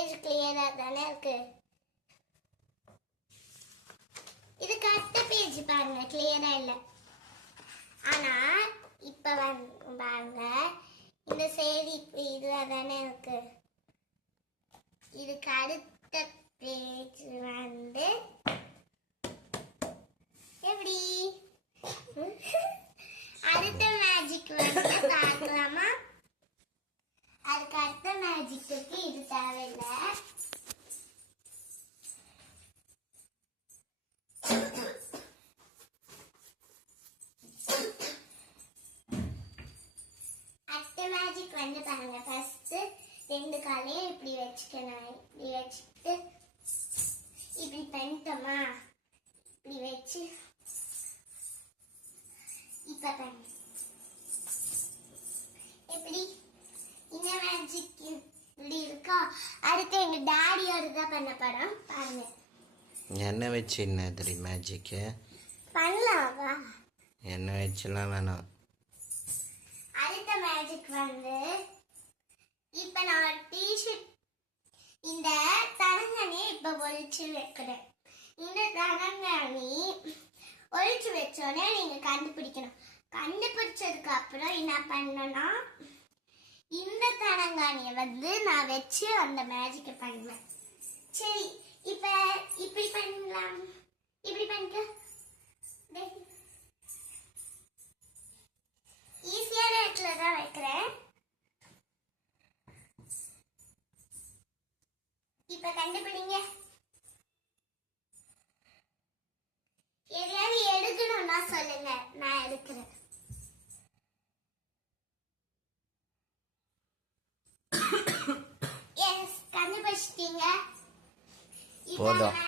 Page கிளியரா தானே இருக்கு. இதுக்கு அடுத்த பேஜ் பாருங்க, கிளியரா இல்ல. ஆனா இப்ப பாருங்க, இந்த செய்தி இதுவா தானே இருக்கு. இதுக்கு அடுத்த பேஜ் எப்படி அடுத்த மேஜிக் பார்க்கலாமா? அதுக்கு அடுத்த மேஜிக்கு இது தேவையில்லை. அடுத்த மேஜிக் பாருங்க, ஃபர்ஸ்ட் 2 காலையும் இப்படி வச்சுக்கணும். இப்படி வச்சுட்டு இப்படி பண்ணிட்டோமா, இப்படி வச்சு இப்ப பண்ணு. எப்படி இந்த மேஜிக் இப்படி இருக்கா? அடுத்து எங்க டாடியோட தான் பண்ண படம் பாருங்க. என்ன வச்சு என்ன தெரியும் மேஜிக்கு பண்ணலாமா? என்ன வச்சுலாம் வேணாம். அடுத்த மேஜிக் இப்ப நான் டிஷர்ட் இந்த தரங்கணியை இப்ப ஒழிச்சு வைக்கிறேன். இந்த தரங்கணி ஒழிச்சு வச்சோடனே நீங்க கண்டுபிடிக்கணும். கண்டுபிடிச்சதுக்கு அப்புறம் என்ன பண்ணணும்னா, இந்த தரங்காணியை நான் வச்சு அந்த மேஜிக்கை பண்ணுவேன். சரி, இப்ப இப்படி பண்ணலாம். இப்படி பண்ணிக்க. ஈஸியான இடத்துல தான் வைக்கிறேன். இப்ப கண்டுபிடிங்க. எதையாவது எடுக்கணும்னா சொல்லுங்க, நான் எடுக்கிறேன். எஸ், கண்டுபிடிச்சிட்டீங்க. போதும்.